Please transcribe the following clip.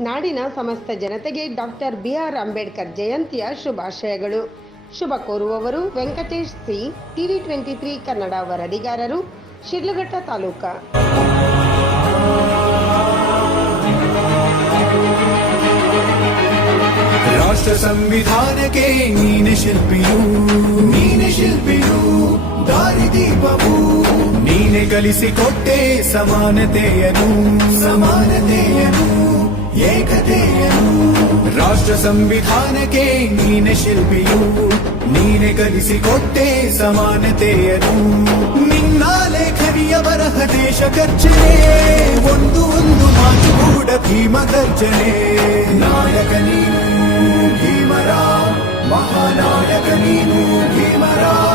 ನಾಡಿನ ಸಮಸ್ತ ಜನತೆಗೆ ಡಾಕ್ಟರ್ ಬಿ ಆರ್ ಅಂಬೇಡ್ಕರ್ ಜಯಂತಿಯ ಶುಭಾಶಯಗಳು. ಶುಭ ಕೋರುವವರು Venkatesh C TV twenty three Kannada ವರದಿಗಾರರು Shidlaghatta taluka. ರಾಷ್ಟ್ರ ಸಂವಿಧಾನಕ್ಕೆ ನೀನೆ ಶಿಲ್ಪಿಯು. ನೀನೆ ಶಿಲ್ಪಿಯು ದಾರಿದೀಪವು ನೀನೆ ಕಲಿಸಿಕೊಟ್ಟೆ ಸಮಾನತೆಯನು ಸಮಾನತೆಯನು ಏಕತೆಯನು ರಾಷ್ಟ್ರ ಸಂವಿಧಾನಕ್ಕೆ ನೀನೆ ಶಿಲ್ಪಿಯು ನೀನೆ ಕಲಿಸಿಕೊಟ್ಟೆ ಸಮಾನತೆಯನು ನಿನ್ನ ಲೇಖನಿಯ ಬರಹ ದೇಶ ಗರ್ಜನೆ ಒಂದು ಒಂದು ಮಾತು ಕೂಡ ಭೀಮ ಗರ್ಜನೆ ನಾಯಕ ನೀನು ಭೀಮರ ಮಹಾನಾಯಕ ನೀನು ಭೀಮರ ನಾಯಕ ನೀನು